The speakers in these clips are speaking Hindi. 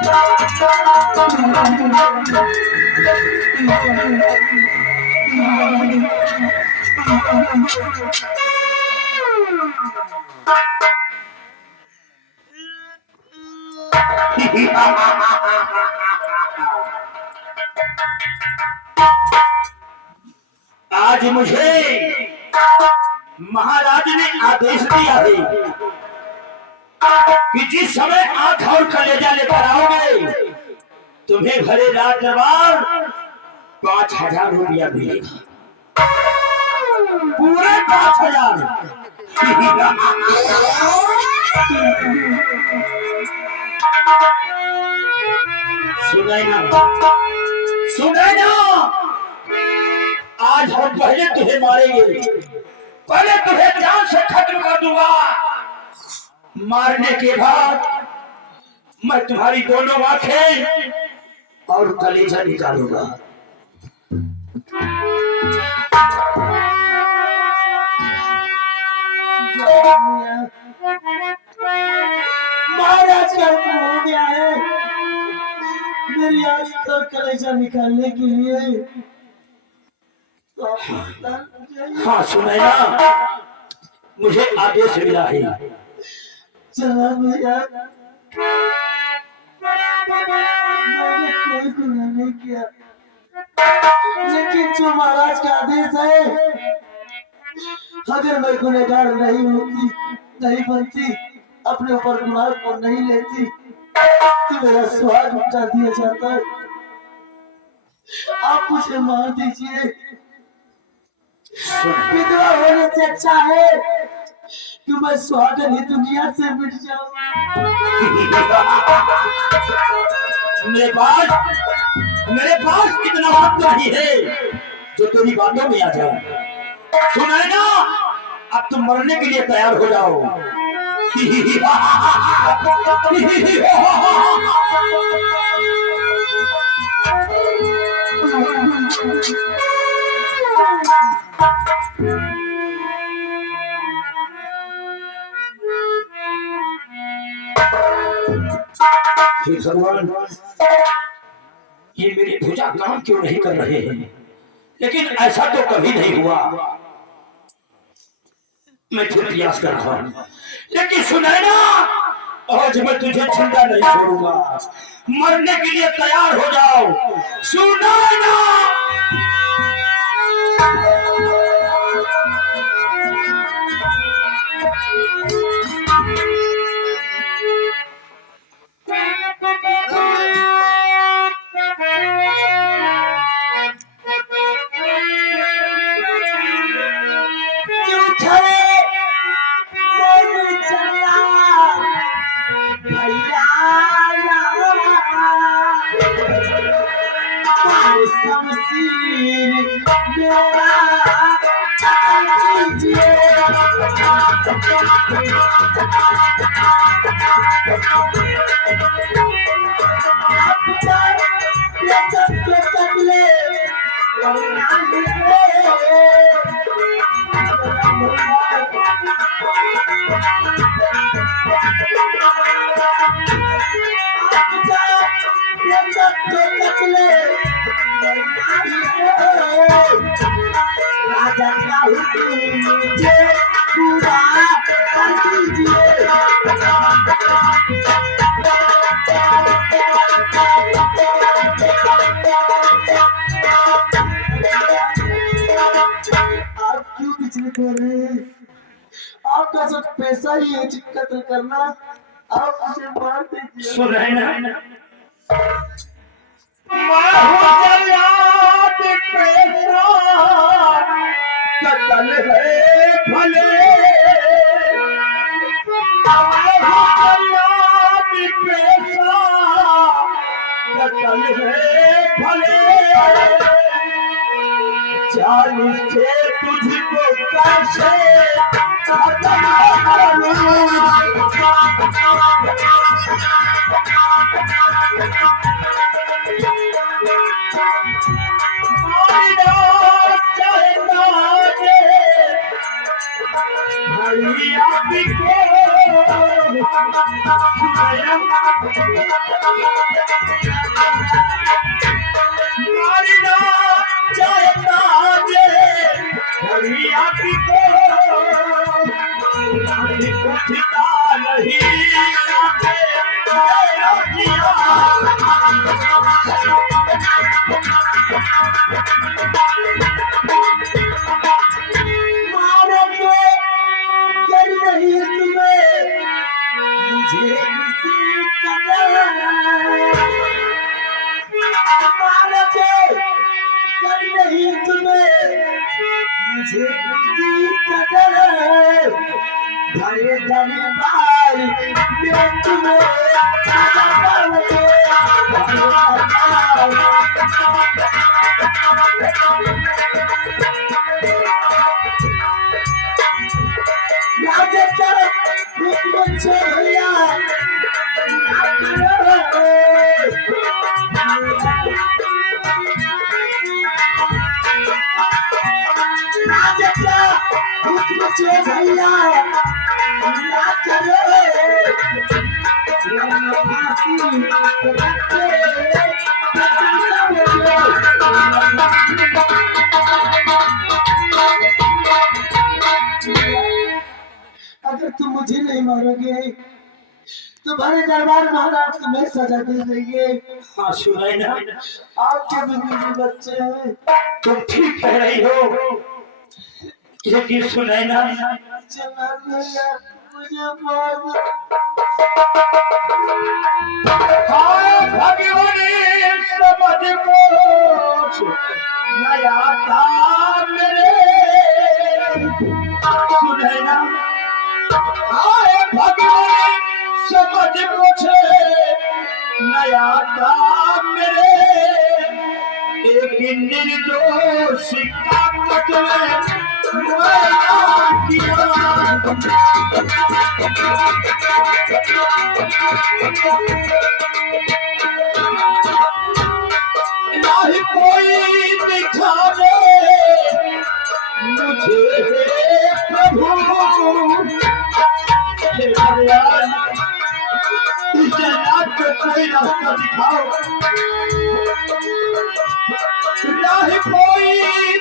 आज मुझे महाराज ने आदेश दिया है कि जिस समय आंख और कलेजा लेकर आओगे तुम्हें भरे रात दरबार 5,000 रुपया मिलेगा, पूरे 5,000। सुनाई ना, सुनाई ना, आज हम पहले तुझे मारेंगे, पहले तुझे जान से खत्म कर दूंगा। मारने के बाद मैं तुम्हारी दोनों आंखें और कलेजा निकालूंगा। महाराज का हुक्म हो गया है मेरी आंख और कलेजा निकालने के लिए। हाँ सुनैना, मुझे आदेश मिला है। चला भैया, मैंने कोई गुनाह नहीं किया, लेकिन जो महाराज का आदेश है, अगर मैं गुनहगार नहीं होती, नहीं बनती, अपने ऊपर गुनाह को नहीं लेती, तो मेरा स्वाद उठा दिया जाता है। आप मुझे मार दीजिए, विधवा होने से अच्छा है कि मैं स्वागत ही दुनिया से मिट जाऊं। मेरे पास इतना वक्त नहीं है जो तेरी बातों में आ जाए। सुनाए ना, अब तुम मरने के लिए तैयार हो जाओ। भगवान, ये मेरी भुजा काम क्यों नहीं कर रहे हैं? लेकिन ऐसा तो कभी नहीं हुआ। मैं फिर प्रयास कर रहा हूं, लेकिन सुनाए ना, आज मैं तुझे जिंदा नहीं छोड़ूंगा। मरने के लिए तैयार हो जाओ। सुनाए ना, आपका सब पैसा ही है कत्ल करना, आप मुझे मार दीजिए। सुनैना, कत्ल है भले, कत्ल है भले, जान से तुझको कैसे मारना चाहता जे हरिया की को उठता नहीं आके मेरा जिया मारोगे कर नहीं तुम्हें मुझे किसी कदर मारोगे कर नहीं तुम्हें मुझे किसी कदर धरे धरे भाई मैं तुम्हें राजा मुझे भैया राजा मुझे भैया अगर तुम मुझे नहीं मारोगे तुम्हारे दरबार महाराज तुम्हें सजा दे देंगे। हाँ सुनाई ना आपके भी बच्चे हैं तुम ठीक कह रही हो लेकिन सुनाई ना मुझे भगवान समझ को नया काम मेरे सुनाई ना आए भगवान समझ मुझे नया काम मेरे एक निर्दोष का कत्ल नहीं कोई दिखावे मुझे प्रभु भगवान इस जन्नत को कोई रास्ता दिखाओ नहीं कोई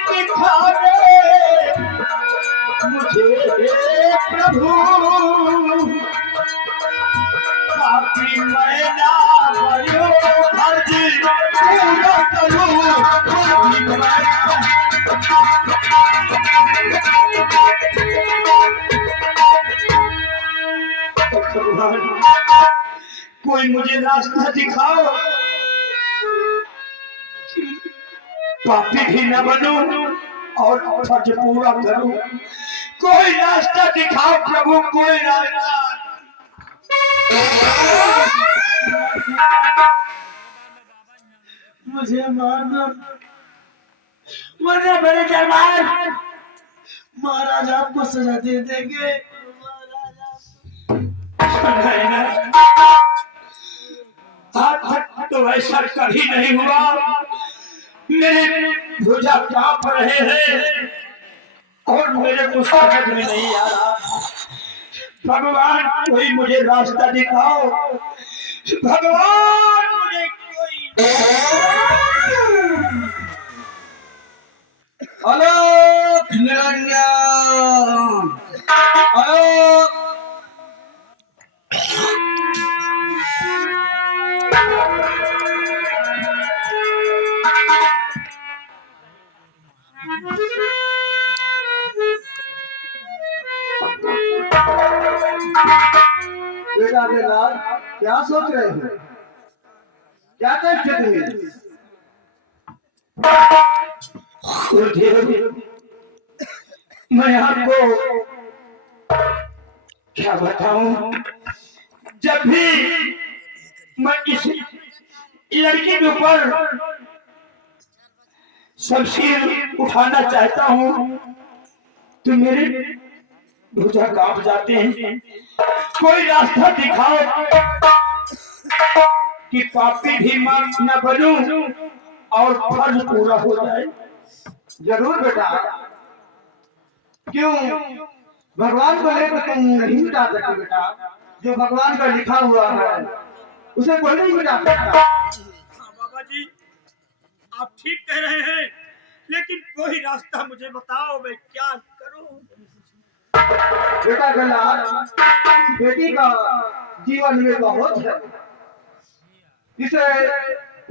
दिखावे मुझे प्रभु पापी मैना भयो फर्ज पूरा करूं कोई मुझे रास्ता दिखाओ पापी भी न बनूं और फर्ज पूरा करूं कोई रास्ता दिखाओ प्रभु कोई रास्ता मुझे मार दो वरना मेरे दरबार महाराज आपको सजा दे देंगे। तो ऐसा कभी नहीं हुआ मेरे भुजा कांप रहे हैं और मेरे को समझ में नहीं आ रहा भगवान कोई मुझे रास्ता दिखाओ भगवान मुझे कोई आलोक निरंजन आलोक बेटा बेलाल क्या सोच रहे हैं क्या कष्ट है मैं आपको क्या बताऊं जब भी मैं इस लड़की के ऊपर शमशीर उठाना चाहता हूं तो मेरे भुजा कांप जाते हैं कोई रास्ता दिखाओ कि पापी भी न बनूं और फर्ज पूरा हो जाए। जरूर बेटा क्यों भगवान को लेकर तुम नहीं मिटा सकते बेटा जो भगवान का लिखा हुआ है उसे कोई नहीं मिटा सकता। हाँ बाबा जी, आप ठीक कह रहे हैं, लेकिन कोई रास्ता मुझे बताओ, मैं क्या करूं? बेटा गल्ला, बेटी का जीवन में बहुत है, इसे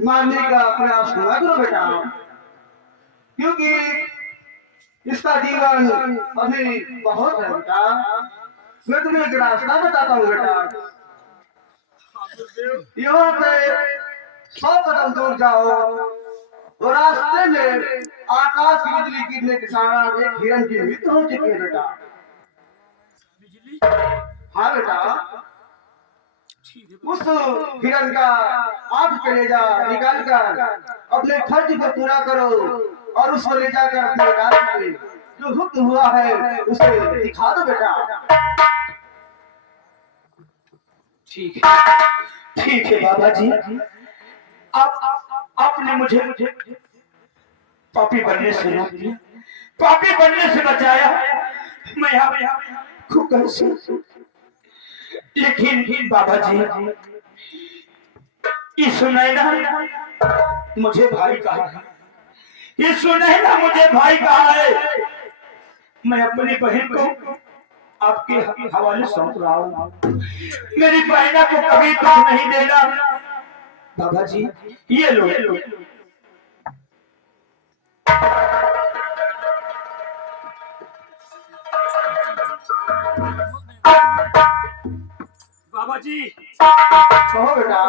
मारने का प्रयास न करो बेटा, क्योंकि इसका जीवन अभी बहुत है बेटा। मैं तुम्हें एक रास्ता बताता हूँ बेटा। हाँ गुरुदेव। यहाँ से 100 कदम दूर जाओ और रास्ते में आकाश की बिजली गिरने के कारण एक हिरण की मृत्यु हो चुकी है बेटा। बिजली? हाँ बेटा, ठीक है। उस हिरण का आठ कलेजा निकाल कर अपने खर्च को पूरा करो और उसको ले जाकर अपने रास्ते में जो हुक्म हुआ है उसे दिखा दो बेटा। ठीक है बाबा जी, आपने मुझे पापी बनने से रोक दिया, पापी बनने से बचाया। मैं यहाँ खूब कैसे, लेकिन बाबा जी, ये सुनैना मुझे भाई कहा है, ये सुनैना मुझे भाई कहा है। मैं अपनी बहन को आपके हवाले सौंप रहा हूँ। मेरी बहना को कभी दुख नहीं देना। बाबा जी, ये लो। बाबा जी, कहो बेटा।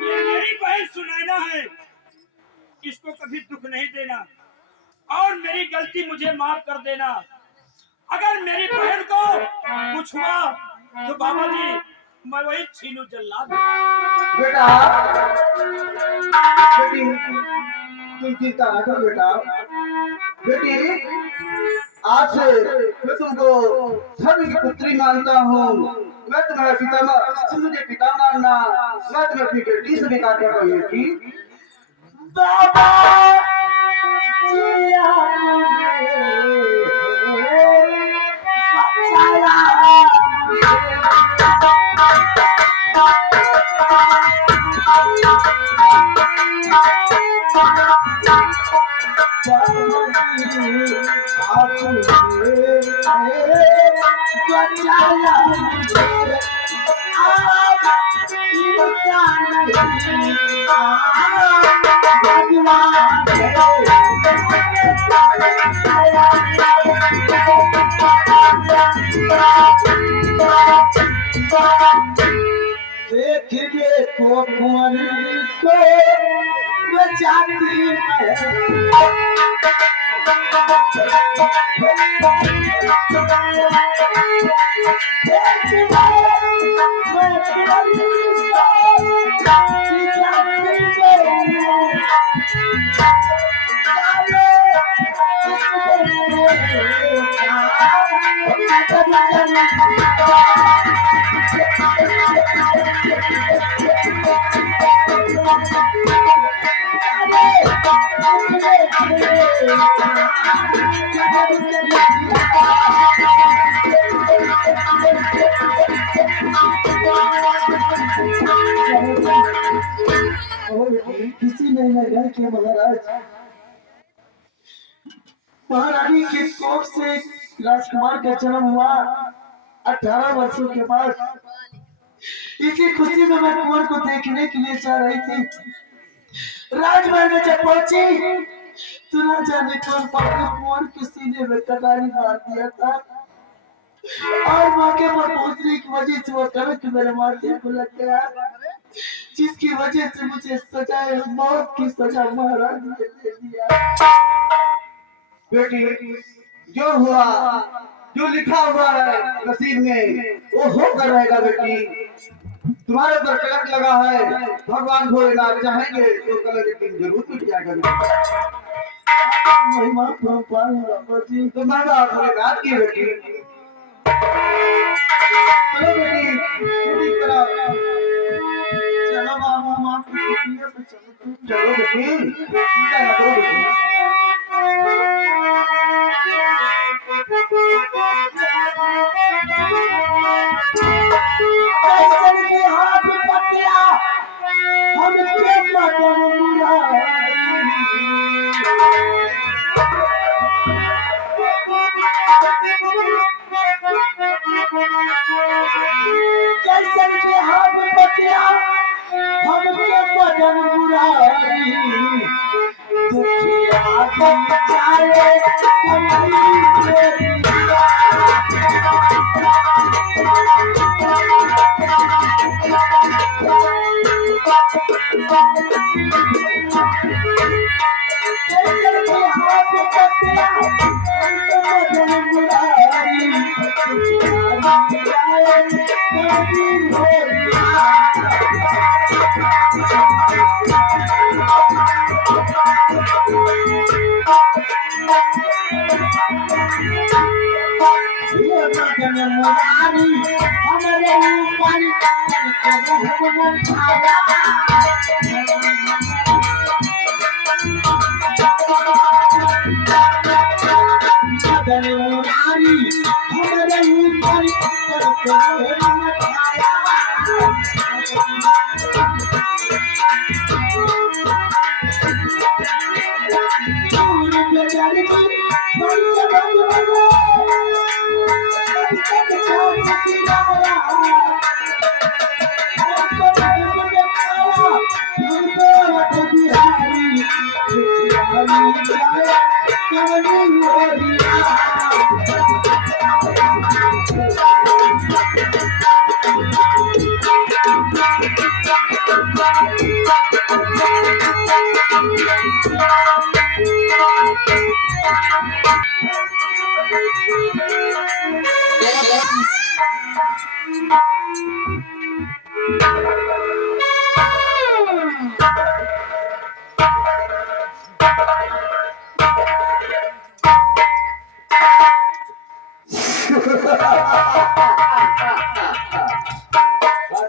ये मेरी बहन सुनैना है, इसको कभी दुख नहीं देना और मेरी गलती मुझे माफ कर देना। अगर मेरी बहन को कुछ हुआ तो बाबा जी मैं वही छीनू जल्लाद हूं। बेटा, बेटी तुम चिंता न करो बेटा। बेटी, आज से मैं तुमको धर्म की पुत्री मानता हूँ। मैं तुम्हारा पिता, तुम मुझे पिता मानना, मैं तुम्हें अपनी बेटी से निकाल कर रही थी। बाबा जी देखिए तो कुंवरी को बचाती किसी नहीं लगा कि महारानी के कोख से राजकुमार का जन्म हुआ 18 वर्षों के बाद। इसी खुशी में मैं कुंवर को देखने के लिए जा रही थी। राजमहल में जब पहुंची तो ना जाने कौन पागल कुंवर के सीने में कटारी मार दिया था और मौके पर पहुंचने की वजह से वो कड़क मेरे माथे को लग गया, जिसकी वजह से मुझे सजाए मौत की सजा महाराज ने दे दिया। बेटी, जो हुआ, जो लिखा हुआ है नसीब में, वो होकर रहेगा बेटी। तुम्हारे ऊपर कलंक लगा है, भगवान भोलेनाथ चाहेंगे तो कलंक एक दिन जरूर मिट जाएगा बेटी। महिमा परम्पार बाबा जी, तो मांगा भोलेनाथ की बेटी। चलो बेटी, पूरी तरह चलो बाबा माफ कीजिए, चलो बेटी, चिंता न करो बेटी। कैसन के हाथ पकड़ा मदन मुरारी कैसन के हम बतिया हमके मदन मुरारी दुखिया दिन जाए कमली तेरी कैसन के हम बतिया हमके मदन मुरारी दुखिया दिन जाए कमली तेरी मदन मुरारी हमरे ऊपर रहमन छाया मदन मुरारी हमरे ऊपर रहमन छाया दूर बेदर की बंद बंद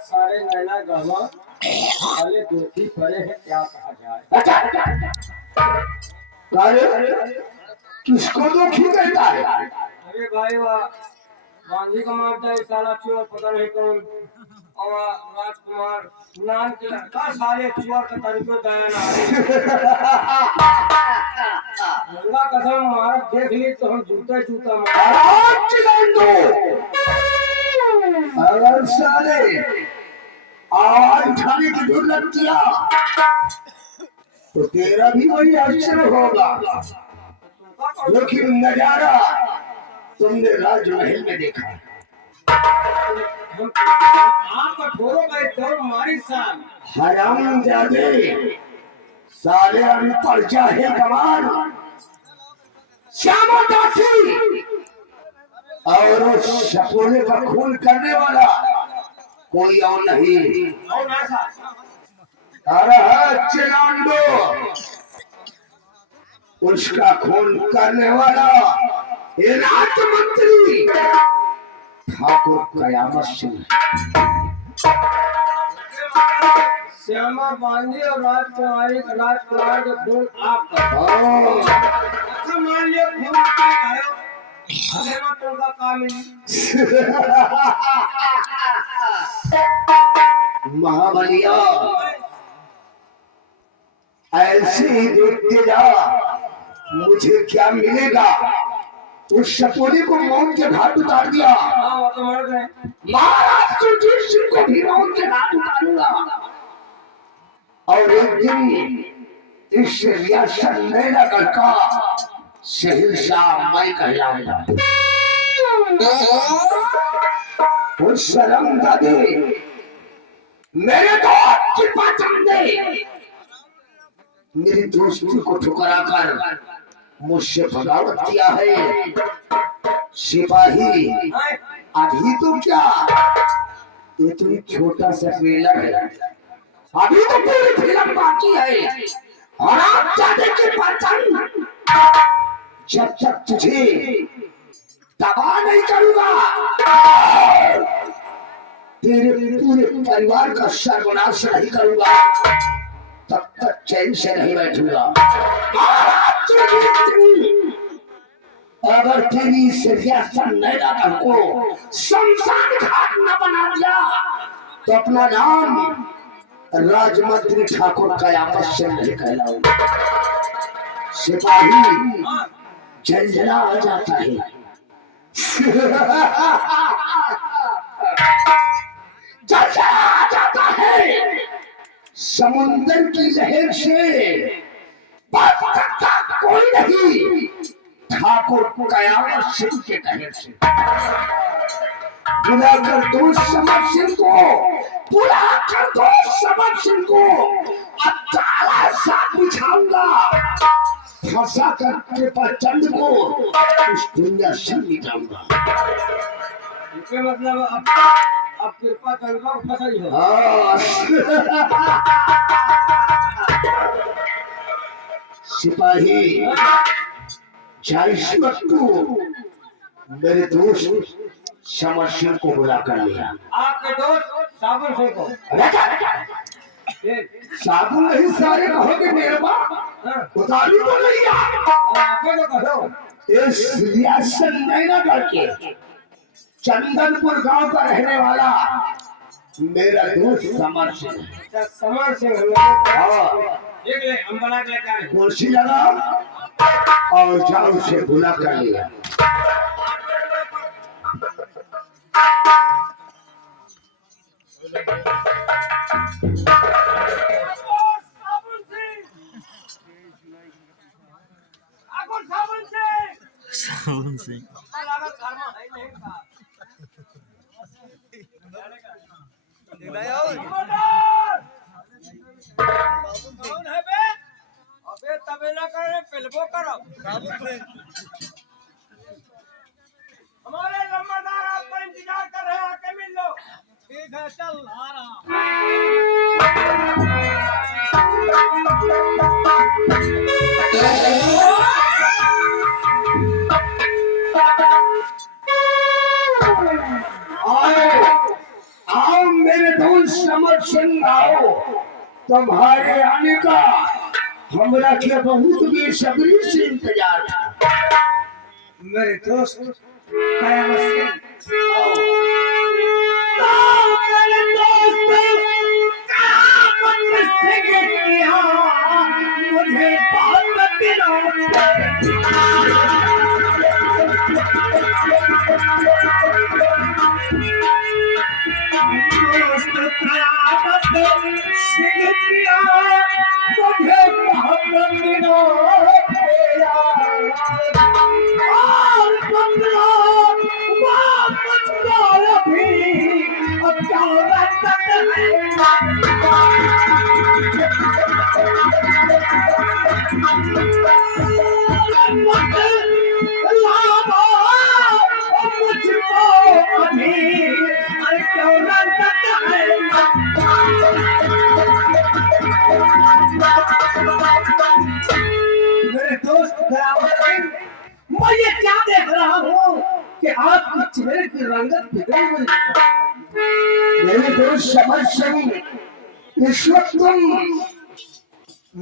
सारे नैना गहवा वाले दुखी पड़े हैं क्या कहा जाए। अरे किसको दुखी कहता है? अरे भाई वाह गांधी का मारता है साला चोर पता नहीं कौन और राजकुमार नाम के लड़का सारे चोर का तरीको दया ना मुर्गा कसम मार देख ली तो हम जूता जूता अगर साले आवाज उठाने की जरूरत किया तो तेरा भी वही अक्षर होगा। लेकिन नजारा तुमने राजमहल में देखा। आपका ठोरो गए तो हमारी साल हरामजादे साले अभी पर्चा है कमाल श्यामा दासी और उस सपोले का खून करने वाला कोई और नहीं चिलांडो उसका खून करने वाला ये राज मंत्री ठाकुर कयामत सिंह। श्यामा बांधी और राजकुमारी राजकुमार का खून आपका मान लिया खून आपका गायब अगर तुमका काम महाबलिया ऐसे ही देखते जा मुझे क्या मिलेगा। उस सपोली को मौत के घाट उतार दिया। महाराज सुरजीत सिंह को भी मौत के घाट उतारूंगा और एक दिन इस रियासत नैनागढ़ का शहंशाह मैं कहलाऊंगा। उस शर्मजादे मेरे दोस्त की पहचान दे। मेरी दोस्ती को ठुकरा कर मुझसे बगावत किया है। सिपाही अभी तो क्या ये तो एक छोटा सा ट्रेलर है। अभी तो पूरी फिल्म बाकी है और आप जाने की पहचान जब तक तुझे तबाह नहीं करूंगा तेरे पूरे परिवार का सर्वनाश नहीं करूंगा तब तक चैन से नहीं बैठूंगा। अगर तेरी सियासत नैनागढ़ को शमशान घाट न बना दिया तो अपना नाम राजमंत्री ठाकुर कयामत से नहीं कहलाऊंगा। सिपाही जलजला आ जाता है। जलजला आ जाता है समुंदर की लहर से। बात करता कोई नहीं ठाकुर कयामत सिंह के कहर से। बुलाकर दो समर सिंह को, बुलाकर दो समर सिंह को अब ताला सा बिछाऊंगा। फंसा कर कृपा चंद को इस दुनिया से मिटाऊंगा। इसके मतलब अब कृपा चंद को फंसा ही हो। सिपाही जाइश को मेरे दोस्त समर सिंह को बुला कर लिया। आपके दोस्त साबुन सिंह को। साबुन नहीं सारे कहोगे मेरे बाप उतारी तो नहीं आपको तो कहो। इस रियासत नैनागढ़ के चंदनपुर गांव का रहने वाला मेरा दोस्त समर सिंह। समर सिंह देख ले हम बना के लेकर आए। कुर्सी लगा और जाओ उसे बुला कर लिया। साबुन से अबे तबेला करे पिलबो करो। हमारे लंबादार आपका इंतजार कर रहे हैं, आके मिल लो। ठीक है चल आ रहा। आओ मेरे दोस्त समर सिंह आओ। तुम्हारे आने का हमरा के बहुत बेसब्री से इंतजार था। मेरे दोस्त कयामत सिंह आओ। मेरे दोस्त कयामत सिंह किया मुझे बहुत दिनों दोस्त कयामत सिंह किया मुझे बहुत दिनों और बंगला वापस को भी अब क्या मेरे दोस्त कयामत सिंह, मैं ये क्या देख रहा हूँ कि आपकी चेहरे की रंगत बिगड़ हुई है। मेरे दोस्त समर सिंह इस वक्त तुम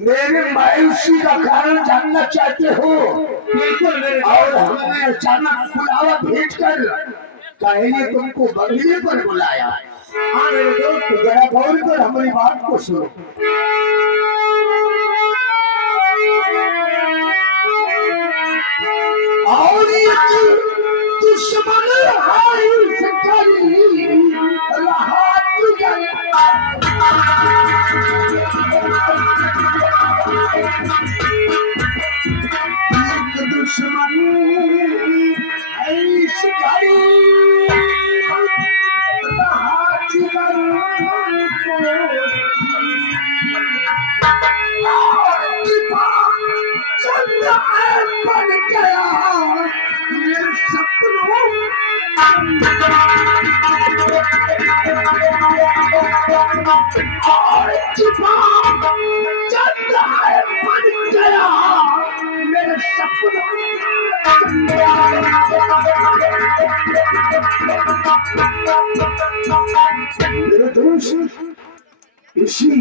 मेरे मायूसी का कारण जानना चाहते हो। बिल्कुल मेरे और हमने अचानक बुलावा भेजकर कहीं तुमको बंगले पर बुलाया। हाँ मेरे दोस्त, तो जरा गौर कर हमारी बात को सुनो। और ये दुश्मन हारी से करी रहा एक दुश्मन ऐसी करी बन गया मेरे सपनों और चंद्र बन गया मेरे सपनों मेरे दोस्त इसी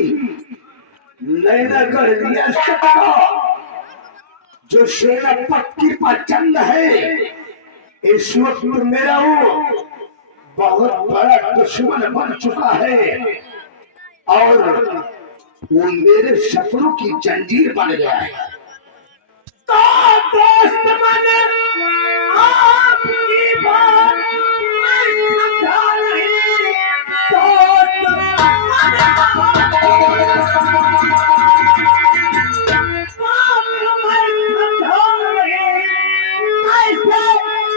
नैनागढ़ रियासत का जो सेनापति का चंद है इस वक्त मेरा वो बहुत बड़ा दुश्मन बन चुका है। और वो मेरे सपनों की जंजीर बन गया है। तो दोस्त मन आपकी बात मैं समझा नहीं, दोस्त मन बात मैं समझा नहीं, कैसे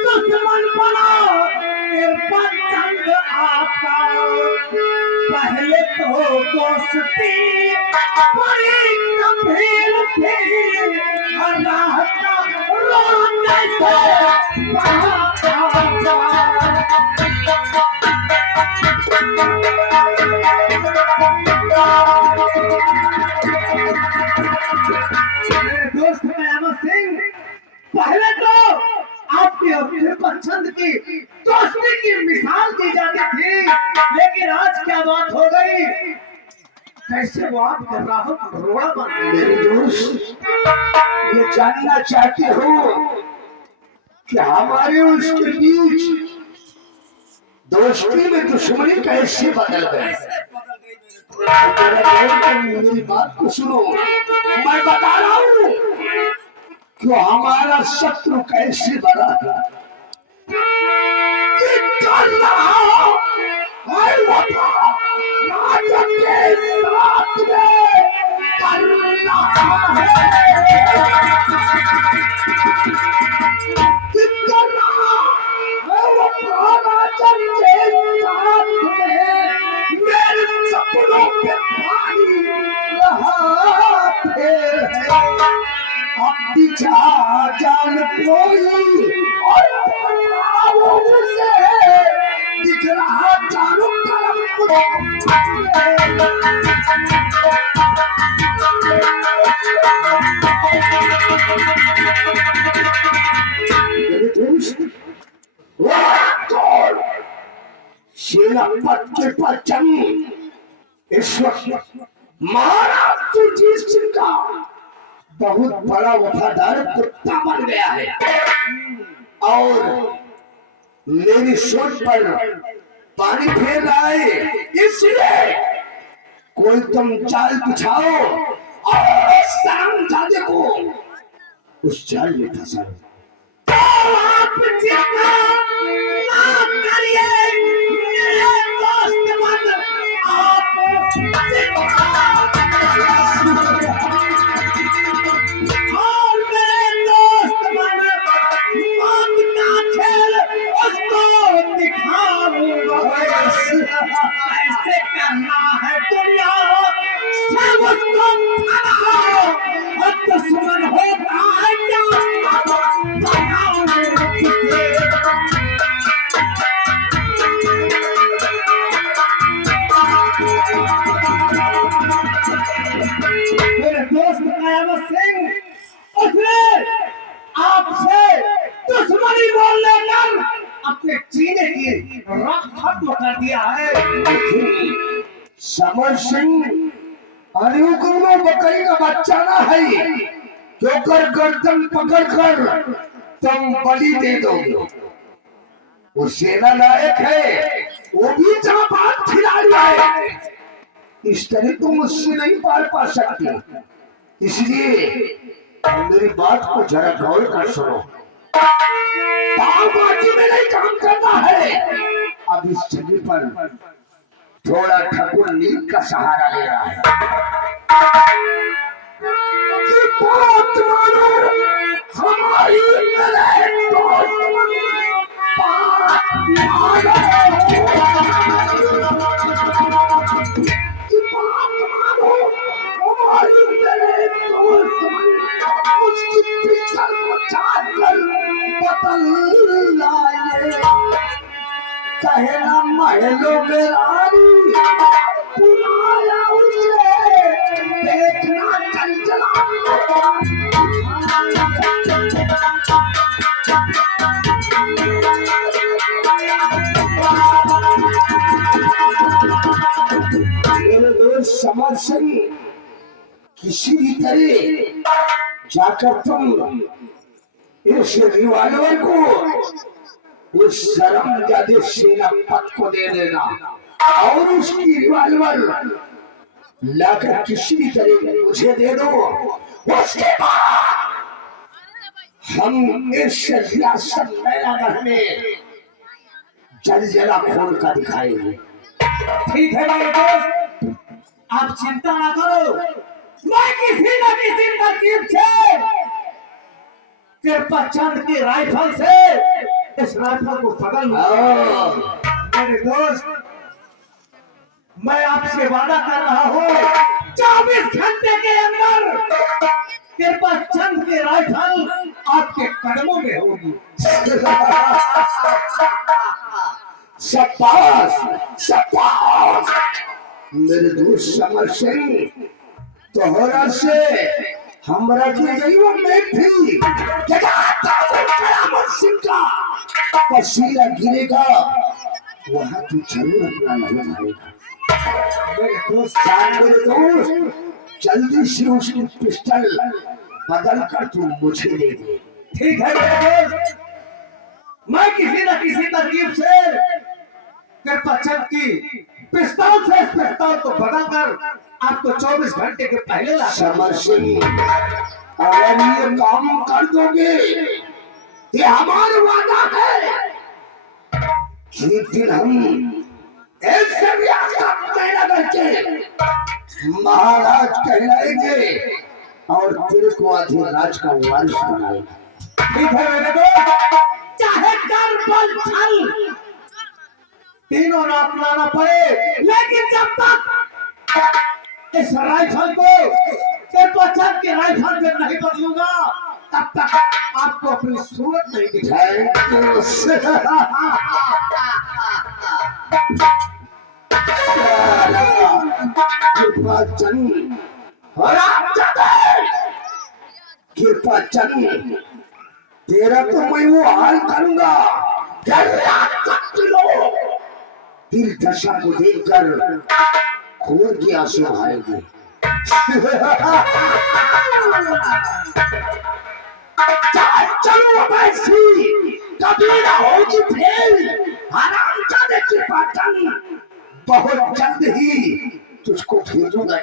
दुश्मन बना फिर पसंद आपका। पहले तो दोस्ती बड़ी गंभीर थी, और रात का रोना कैसे मेरे दोस्त मेहमद सिंह, पहले तो आपकी अपने पसंद की दोस्ती की मिसाल दी जाती थी, लेकिन आज क्या बात हो गई, कैसे वो आपके राहों पर रोड़ा बन गए। मेरे दोस्त, ये जानना चाहते हो कि हमारे उसके बीच दोस्ती में दुश्मनी कैसे बदल गई? मेरी बात को सुनो, मैं बता रहा हूँ कि हमारा शत्रु कैसे बना था। राजन के साथ में कर रहा मेरे सपनों पे पानी रहाते हैं। अब दिखा जान कोई और उसे दिख रहा चारों सेनापत के पश्चिम इस वक्त महाराज सुरजीत सिंह का बहुत बड़ा वफादार कुत्ता बन गया है, और मेरी सोच पर पानी फेर रहा है। इसलिए कोई तुम चाल बिछाओ और शर्मजादे को उस चाल में फंसाओ। आप चिंता ना करिए मेरे दोस्त मन, आप और मेरे दोस्त मन मौत का खेल उसको दिखाऊंगा। ऐसे करना है दुनिया सब उसको खाना, और दुश्मन होता है क्या मेरे दोस्त मेहमद सिंह, उसने आपसे दुश्मनी बोलने कर अपने जीने की राह खत्म कर दिया है। समर सिंह अरियुगुरु बकरी का बच्चा ना है, जो कर गर्दन पकड़कर तुम बलि दे दोगे। वो सेना नायक है, वो भी जाबाज खिलाड़ी है, इस तरह तुम उससे नहीं पार पा सकते। इसलिए मेरी बात को जरा गौर कर सुनो। पावबाजी में नहीं काम करना है। अब इस जगह पर थोड़ा ठाकुर नींद का सहारा ले रहा है। कि बात मानो हमारी मेरे दोस्त बात मानो। कि बात मानो हमारी मेरे दोस्त उसकी पिक्चर को चाट कर बदल लाए। कहना महलों में रानी बुलाया उसे, देखना चल चला। मेरे दोस्त समर सिंह, किसी भी तरह जाकर तुम इस रिवाल्वर को उस शर्मजादे सेनापत को दे देना, और उसकी रिवाल्वर लाकर किसी तरह मुझे दे दो, उसके बाद हम इस रियासत मैलागढ़ में जलजला खोल कर दिखाएंगे। ठीक है मेरे दोस्त, आप चिंता ना करो, मैं किसी न किसी तरकीब से कृपा चंद की राइफल से इस राइफल को पकड़ लूंगा। मेरे दोस्त, मैं आपसे वादा कर रहा हूँ 24 घंटे के अंदर कृपा चंद की राइफल आपके कदमों में होगी। शाबाश शाबाश मेरे दोस्त समर सिंह, तोहरा से हमरा की गईयों में भी सिंह का पसीना गिरेगा, वहां तू जरूर अपना नाम आएगा। मेरे दोस्त जल्दी से उसकी पिस्टल बदल कर तू मुझे दे दे। ठीक है मेरे दोस्त, मैं किसी न किसी तरकीब से कृपा चंद की पिस्तौल से इस पिस्तौल को बदलकर आपको 24 घंटे के पहले ला समर सिंह, अगर ये काम कर दोगे, ये हमारा वादा है कि एक दिन हम एक करके महाराज कहलाएंगे और तेरे को आधे राज का वारिस बनाएंगे। ठीक है मेरे दोस्त, चाहे कर बल छल तीनों ना अपनाना पड़े, लेकिन जब तक इस राइफल को कृपा चंद की राइफल से नहीं बदलूंगा, तब तक आपको अपनी सूरत नहीं दिखाई। कृपा चंद कृपा चंद, तेरा तो मैं वो हाल करूंगा, दिल दशा को देखकर खून की आंसू आएंगे। चलो वैसी कभी ना होगी फेल, आराम जाने की पाटन, बहुत जल्द ही तुझको भेजूंगा।